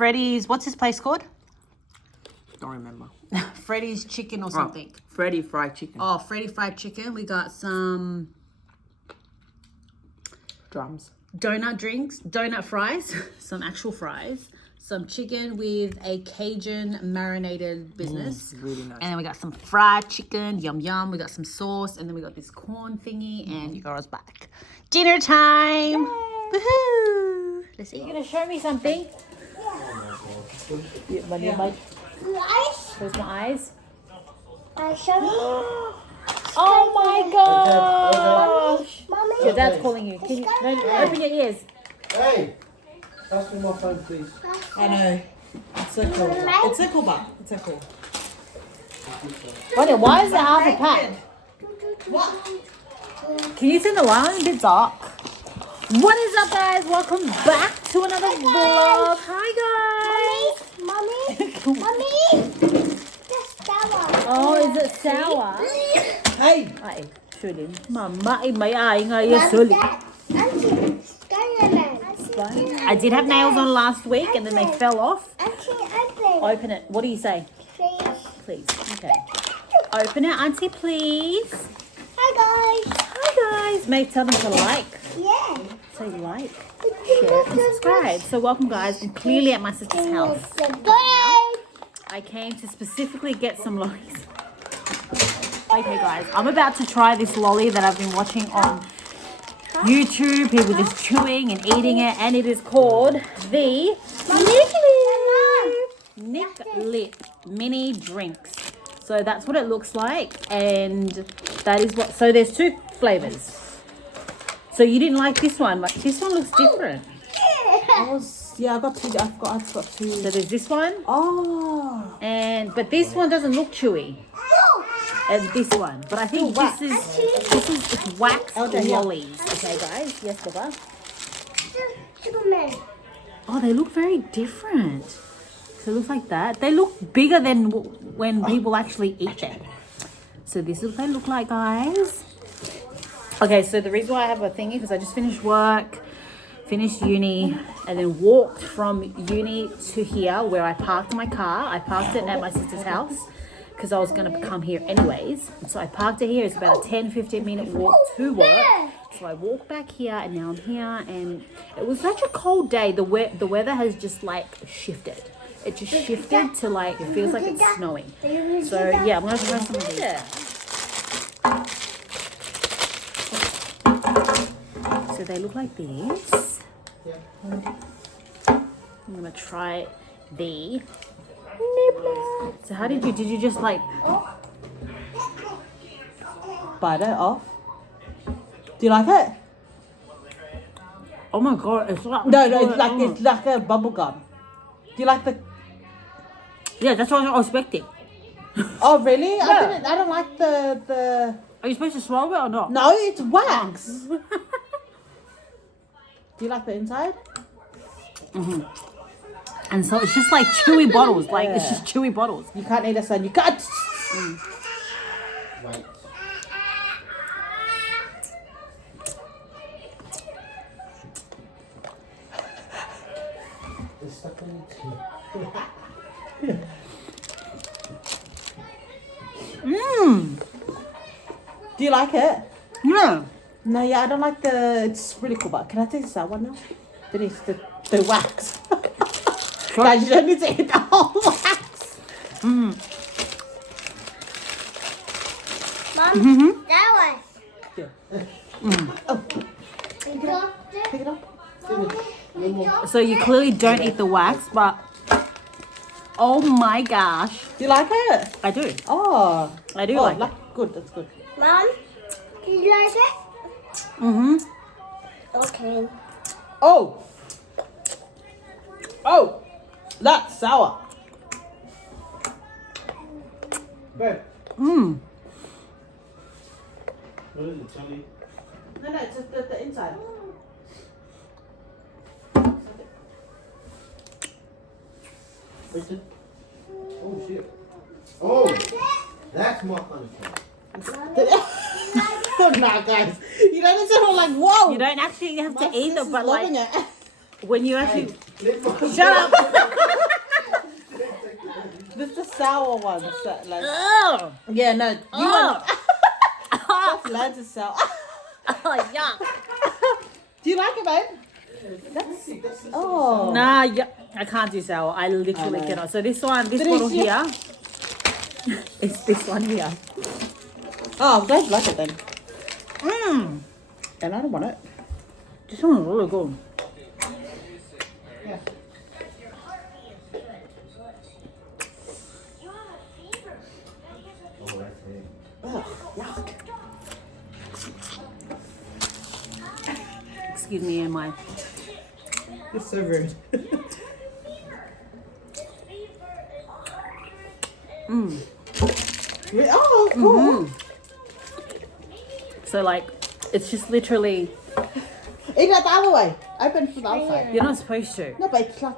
Freddy's, what's this place called? Don't remember. Freddy's Chicken or something. Freddy Fried Chicken. Oh, Freddy Fried Chicken. We got some Drums. donut fries, some actual fries, some chicken with a Cajun marinated business. Really nice. And then we got some fried chicken, yum yum. We got some sauce, and then we got this corn thingy, and you girls back. Dinner time! Woohoo! Let's eat. You gonna show me something? Yeah. Where's my eyes? Oh my gosh! Mommy. Your dad's calling you. Can you open your ears? Hey, pass me my phone, please. I know. It's so cool. It's so cool, but it's so cool. Wait, why is it half a pack? What? Can you turn the light on? It's a bit dark. What is up, guys? Welcome back to another vlog. Hi, guys. Mommy. That's sour. Oh, is it sour? Hey! Ay, Shulin. Mama, may ay nga yes, Shulin. I did have nails on last week and then they fell off. Open it. What do you say? Please. Okay. Open it, Auntie, please. Hi guys. Hi, guys. Make tell them to like. Yeah. Say like, share, and subscribe. So welcome, guys. I'm clearly at my sister's house. I came to specifically get some lollies. Okay, guys. I'm about to try this lolly that I've been watching on YouTube. People just chewing and eating it. And it is called the NIK Lip Mini Drinks. So that's what it looks like. And that is what... So there's two flavors. So you didn't like this one, but this one looks different. Yeah, I got two. I've got two. So there's this one. Oh. But this one doesn't look chewy. And this one. But I think this is it's wax lollies. Okay, guys. Yes, Baba. Oh, they look very different. So it looks like that. They look bigger than when people actually eat them. So this is what they look like, guys. Okay, so the reason why I have a thingy because I just finished work, finished uni, and then walked from uni to here where I parked my car. I parked it at my sister's house because I was going to come here anyways. So I parked it here. It's about a 10-15 minute walk to work. So I walked back here and now I'm here. And it was such a cold day. The weather has just like shifted. It just shifted to like, it feels like it's snowing. So yeah, I'm going to try some of these. So they look like this. I'm gonna try the nibble. So how did you just like Bite it off. Do you like it? oh my god, it's like No, it's like a bubble gum. Do you like the? yeah, that's what I was expecting. Oh really? I don't like the. Are you supposed to swallow it or not? No, it's wax. Do you like the inside? And so it's just like chewy bottles. Like it's just chewy bottles. You can't eat a son. You can't. Wait. It's stuck in your teeth. Do you like it? Yeah. No, yeah, I don't like the. It's really cool, but can I taste that one now? The wax. Guys, you don't need to eat the whole wax. Mom, that Yeah. was. Pick it up. So you clearly don't eat the wax, but oh my gosh, Do you like it? I do. Oh, I do like it. Good, that's good. Mom, do you like it? Okay. Oh, that's sour. Babe. Mmm. What is it, chili? No, it's just the inside. Richard? Oh, shit. Oh, that's more kind of stuff. Nah, guys, you don't need to like whoa. You don't actually have to My eat sis it, but is loving like it. when you actually Lick my- shut up. sour ones. Like, Oh, yeah, no. You want... That's loads of sour. yuck. Do you like it, babe? Oh. Nah, yeah, I can't do sour. I literally no. cannot. So this one, this Delicious. bottle here, it's this one here. Oh, I'm glad you like it then. Mmm, And I don't want it. this one is really good. Yeah. Oh, that's it. Ugh, yuck. Excuse me and my. It's so rude. Oh, cool. So like, it's just literally. Eat it the other way. Open from the outside. You're not supposed to. No, but it's like...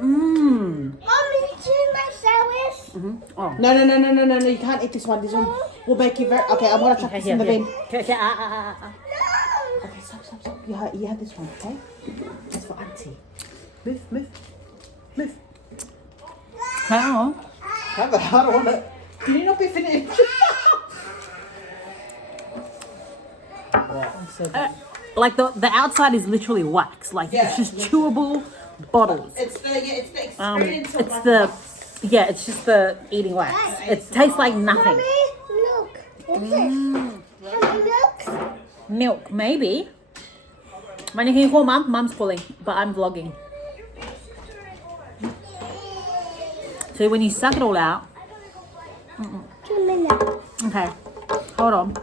Mmm. Mommy, do my sours? Oh. No, you can't eat this one. This one will make you very... Okay, I'm going to chuck this in the bin. Okay, Okay, stop. You have this one, okay? It's for auntie. Move. How? Have it. I don't want it. Can you not be finished? I'm so bad. Like the outside is literally wax. Like Yeah, it's just literally. chewable bottles. It's the experience of It's the it's just the eating wax. It tastes like nothing. Mommy, look. What's this? Mommy, look. Milk, maybe. Manya, can you call mum? Mum's calling, but I'm vlogging. So when you suck it all out, 2 minutes. okay, hold on.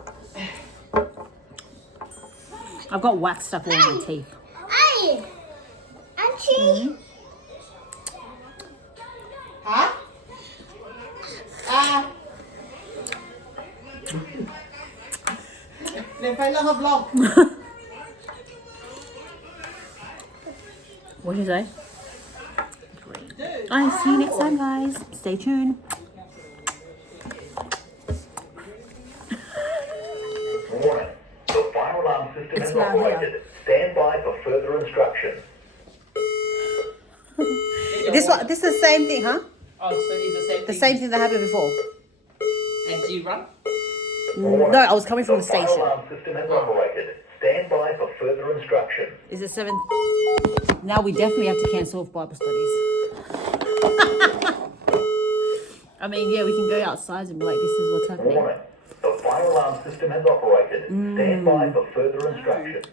I've got wax stuck all in my teeth. Hey, Auntie. Huh? Les fais leur vlog. What did you say? I'll see you next time, guys. Stay tuned. Warning. The fire alarm system It's is loud here. operated. Stand by for further instructions. This is the same thing, huh? Oh, so it's the same The same thing that happened before. And do you run? Warning. No, I was coming from the fire station. alarm system is operated. Stand by for further instructions. Is it 7? Now we definitely have to cancel off Bible studies. I mean, yeah, we can go outside and be like, this is what's happening. Warning. The fire alarm system is operated. Stand by for further instructions.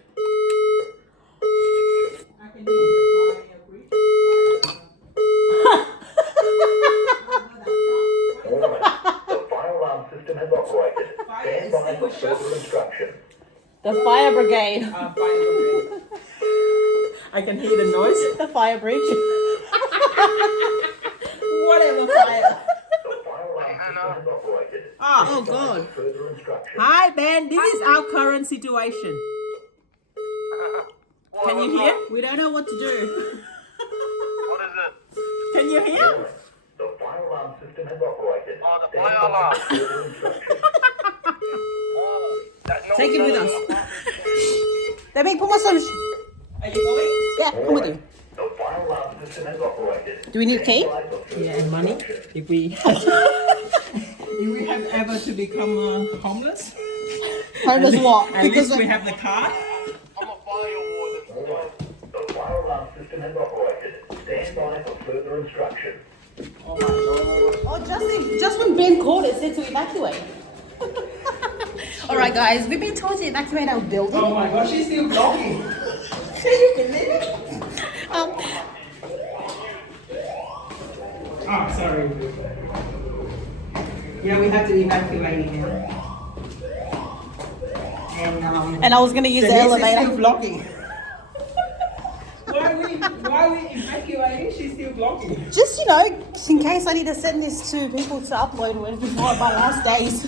Warning. The fire alarm system is operated. Stand by for further instructions. The fire brigade. I can hear the noise. The fire bridge. Whatever fire. The fire alarm system is operated. Oh, God. Further instructions. Hi, Ben. This is our current situation. Can you hear? We don't know what to do. What is it? Can you hear? Warning. The fire alarm system is operated. Oh, the Stand fire by alarm. for further instructions. Take it with us. Let me put my son. Are you going? Yeah, come with you. The fire alarm system is operated. Do we need a key? Stand by for further Yeah, and money. instructions. If we have ever to become homeless, Homeless what? at Because least we have the car. I'm a fire warden. Warning. The fire alarm system is operated. Stand by for further instructions. Oh my God. Oh, just when Ben called, it said to evacuate. All right, guys, we've been told to evacuate our building. Oh my God, she's still vlogging. Oh, sorry. Yeah, we have to evacuate now. And I was gonna use the Denise is elevator. still vlogging. Why are we evacuating? She's still vlogging. Just, just in case I need to send this to people to upload when before my last days.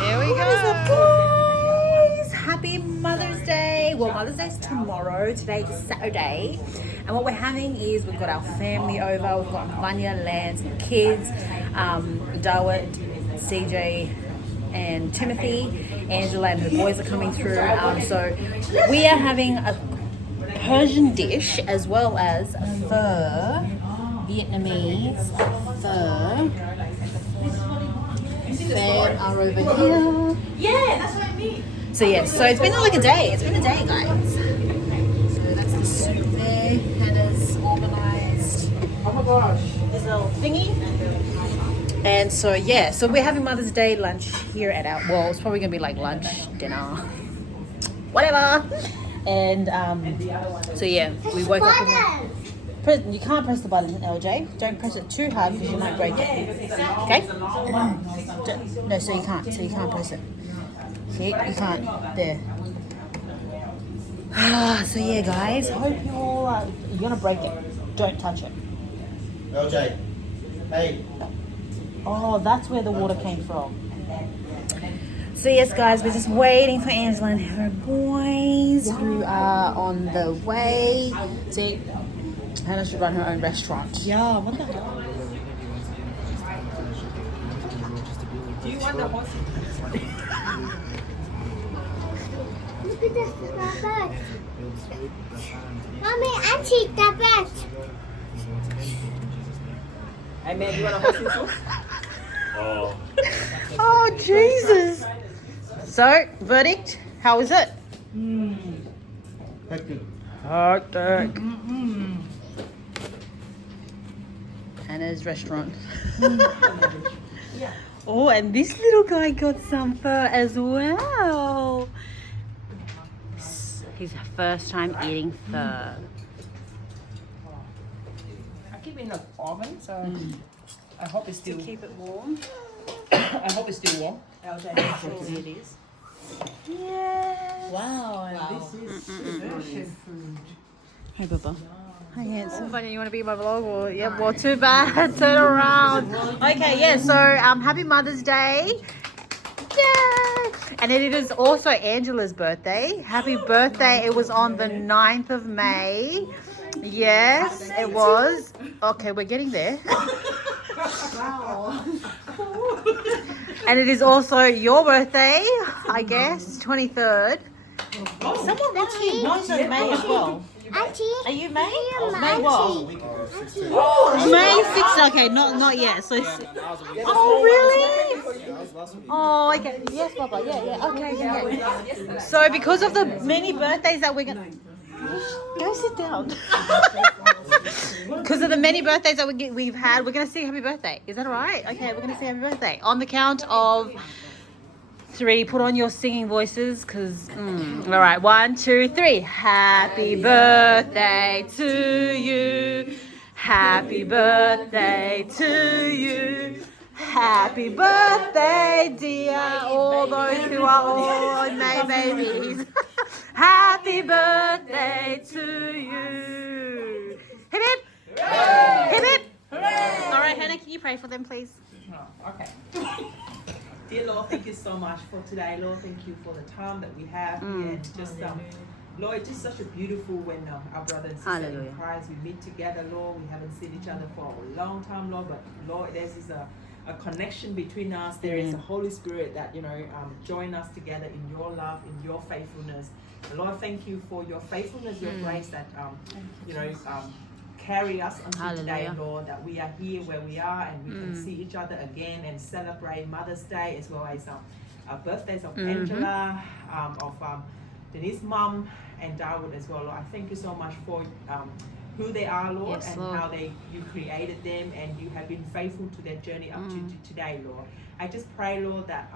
There we go. What is up, guys? Happy Mother's Day. Well, Mother's Day's tomorrow. Today is Saturday. And what we're having is we've got our family over. We've got Vanya, Lance, and kids, Dawit, CJ, and Timothy. Angela and her boys are coming through. So we are having a Persian dish as well as pho, Vietnamese pho. Fam are over here. Yeah, that's what I mean. So yeah, so it's been like a day. It's been a day, guys. So that's the soup there. Hannah's organised. Oh my gosh. This little thingy. And so yeah, so we're having Mother's Day lunch here at our, well, it's probably gonna be like lunch, dinner, whatever. And so yeah, we woke up with, you can't press the button, LJ. Don't press it too hard because you might break it. Okay? No, so you can't press it. See, you can't. There. So yeah, guys, hope you all you're gonna break it. Don't touch it. LJ. Hey. Oh, that's where the water came from. So yes, guys, we're just waiting for Angela and her boys who are on the way. See, Hannah should run her own restaurant. Yeah, what the hell? Do you want the horse? Look at this, the bird. Mommy, Auntie, the bird. Hey man, you want a horse sauce? Oh Jesus! So, verdict? How is it? Hectic. Hectic. Hannah's restaurant. Oh, and this little guy got some pho as well. His first time eating pho. I keep it in the oven, so I hope it's still. Keep it warm. I hope it's still warm. LJ, Sure it is. Yeah. Wow. This is Persian food. Hey, Bubba. Hi, handsome. Funny, you want to be in my vlog? Or yeah, well, too bad. Turn around. Okay, yeah. So, happy Mother's Day. Yay! And it is also Angela's birthday. Happy birthday. It was on the 9th of May. Yes, it was. Okay, we're getting there. And it is also your birthday, I guess, 23rd. Someone mentioned Mine's in May as well. Auntie. Are you May? May what? May 6th. Okay, not yet. So, oh really? Oh, okay. Yes, Papa. Yeah. Okay. Yeah. So because of the many birthdays that we're gonna go sit down. Because of the many birthdays that we've had, we're gonna sing happy birthday. Is that all right? Okay, we're gonna sing happy birthday on the count of 3. Put on your singing voices, because all right, 1, 2, 3. Happy birthday to you. Happy birthday to you. Happy birthday, dear all those who are all May babies. Happy birthday to you. Hip hip. Hip hip. All right, Hannah, can you pray for them, please? Oh, okay. Dear Lord, thank you so much for today. Lord, thank you for the time that we have here. And just, Lord, it's just such a beautiful when our brother and sister Hallelujah. in Christ, we meet together, Lord. We haven't seen each other for a long time, Lord. But, Lord, there's a connection between us. There is a Holy Spirit that, join us together in your love, in your faithfulness. And Lord, thank you for your faithfulness, your grace that, carry us until today, Lord, that we are here where we are and we can see each other again and celebrate Mother's Day as well as our birthdays of Angela, of Denise's mom and Darwood as well, Lord. I thank you so much for who they are, Lord, Yes, and Lord. how you created them and you have been faithful to their journey up to today, Lord. I just pray, Lord, that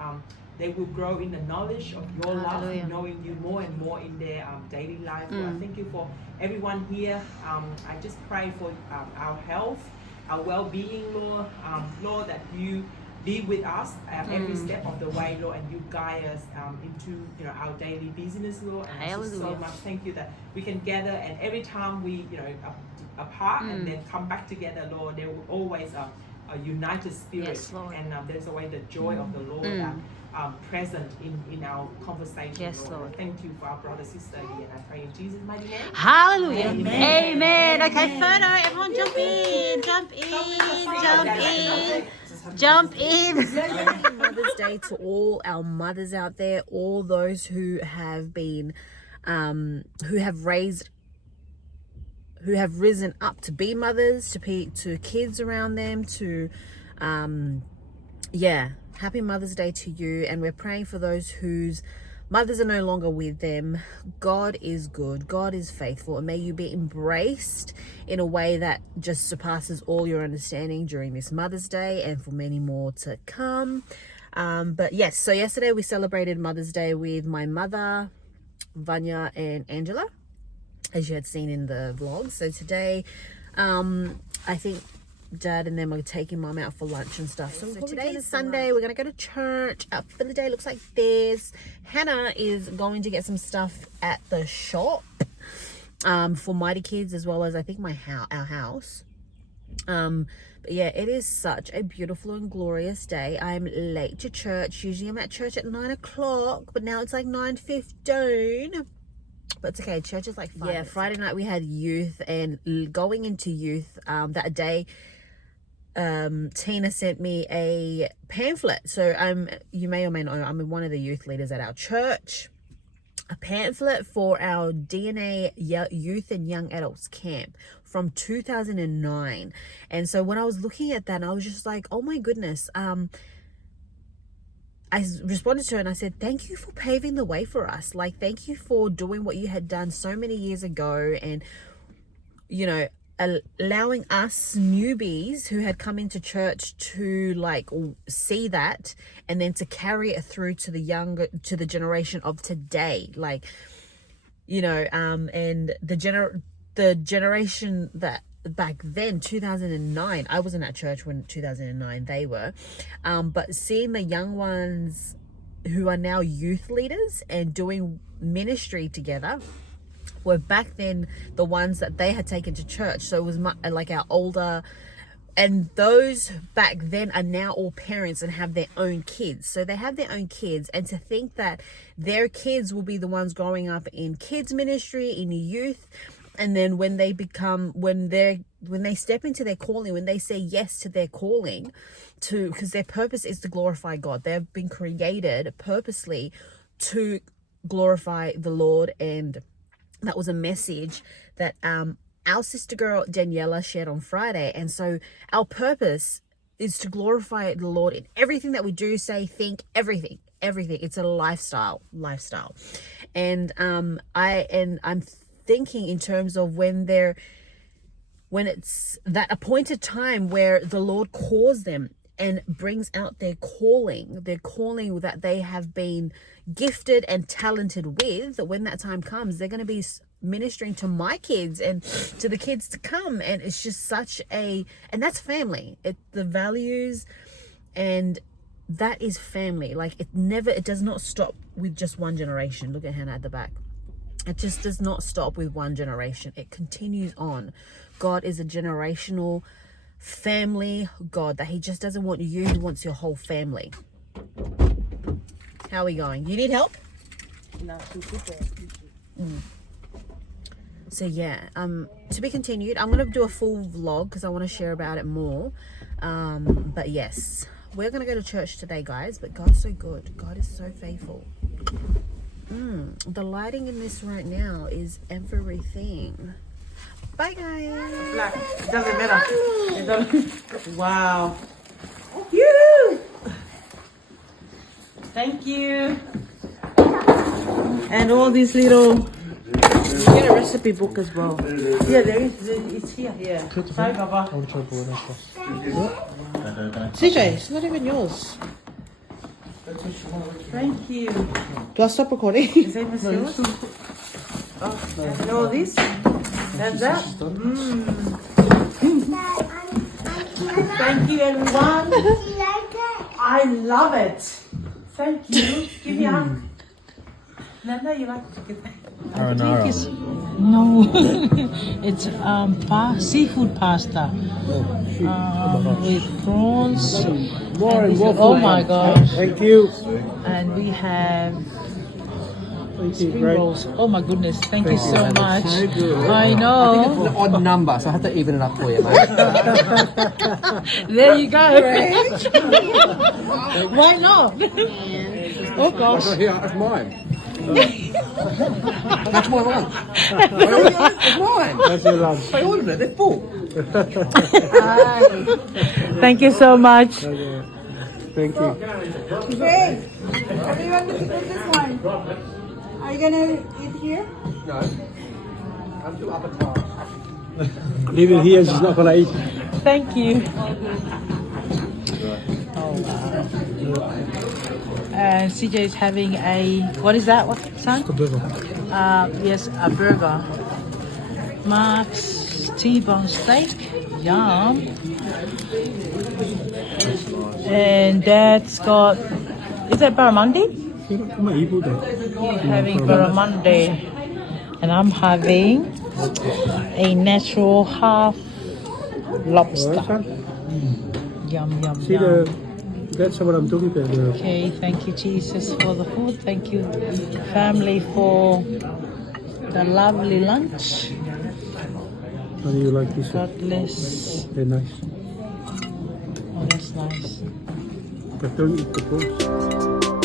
they will grow in the knowledge of your love, Hallelujah. knowing you more and more in their daily life. Lord, I thank you for everyone here. I just pray for our health, our well-being, Lord. Lord, that you be with us every step of the way, Lord, and you guide us into our daily business, Lord. And I just so Hallelujah. much thank you that we can gather, and every time we apart and then come back together, Lord, there will always a united spirit, Yes, Lord. and there's always the joy of the Lord that present in our conversation. Yes, Lord. Thank you for our brother, sister here, and I pray in Jesus' mighty name. Hallelujah. Amen. Okay, photo. Everyone jump in. Jump in. Jump in. Jump in. Happy Mother's Day to all our mothers out there, all those who have been, who have risen up to be mothers, to kids around them, to, yeah, happy Mother's Day to you. And we're praying for those whose mothers are no longer with them. God is good. God is faithful. And may you be embraced in a way that just surpasses all your understanding during this Mother's Day and for many more to come. But yes, so yesterday we celebrated Mother's Day with my mother, Vanya and Angela, as you had seen in the vlog. So today, I think Dad and them are taking Mum out for lunch and stuff. So today is Sunday. We're gonna go to church. Our for the day looks like this. Hannah is going to get some stuff at the shop for Mighty Kids, as well as I think our house. But yeah, it is such a beautiful and glorious day. I'm late to church. Usually I'm at church at 9 o'clock, but now it's like 9:15. But it's okay. Church is like 5 minutes. Yeah, Friday night we had youth, and going into youth that day, Tina sent me a pamphlet. So you may or may not know, I'm one of the youth leaders at our church. A pamphlet for our DNA Youth and Young Adults Camp from 2009. And so when I was looking at that, I was just like, oh my goodness. I responded to her and I said, thank you for paving the way for us. Like, thank you for doing what you had done so many years ago, and, you know, allowing us newbies who had come into church to like see that, and then to carry it through to the generation of today. Like, you know, and the generation that back then, 2009, I wasn't at church when 2009 they were, but seeing the young ones who are now youth leaders and doing ministry together were back then the ones that they had taken to church. So it was like our older, and those back then are now all parents and have their own kids. So they have their own kids, and to think that their kids will be the ones growing up in kids ministry, in youth, and then when they step into their calling, when they say yes to their calling, because their purpose is to glorify God. They've been created purposely to glorify the Lord. And that was a message that our sister girl Daniela shared on Friday. And so our purpose is to glorify the Lord in everything that we do, say, think, everything. It's a lifestyle. And I'm thinking in terms of when it's that appointed time where the Lord calls them and brings out their calling that they have been gifted and talented with. When that time comes, they're going to be ministering to my kids and to the kids to come. And it's just and that's family. The values, and that is family. Like, it does not stop with just one generation. Look at Hannah at the back. It just does not stop with one generation. It continues on. God is a generational family God, that he just doesn't want you, he wants your whole family. How are we going? You need help? No, So yeah, to be continued. I'm gonna do a full vlog because I want to share about it more. But yes, we're gonna go to church today, guys. But God's so good. God is so faithful. The lighting in this right now is everything. Bye, guys. Black. It doesn't matter. It doesn't. Wow. You. Thank you. And all these little. You get a recipe book as well. Yeah, there is. It's here. Yeah. Sorry, Papa. CJ, it's not even yours. Thank you. Do I stop recording? Is that yours? And all this? That's that? Thank you, everyone. I love it. Thank you. Give me a hug. Nanda, you like to get that? I think it's no. It's seafood pasta with prawns. Oh my gosh! Thank you. And we have Spring rolls. Oh my goodness. Thank you so much. I know. An odd number, so I have to even it up for you, mate. There you go. Why not? Oh gosh. Here, that's mine. That's my lunch. It's mine. That's your lunch. I ordered it. They're full. Thank you so much. Thank you. Hey, everyone look at this one. Are you gonna eat here? No. I'm too appetized. Leave it here, she's not gonna eat. Thank you. Oh wow. And CJ is having a, what is that? What, son? A burger. Yes, a burger. Mark's T-bone steak. Yum. And Dad's got, is that barramundi? Having barramundi. And I'm having a natural half lobster. Yum, yum, See yum. that's what I'm talking about. Okay, thank you, Jesus, for the food. Thank you, family, for the lovely lunch. How do you like this? God bless. Very nice. Oh, that's nice. But don't eat the balls.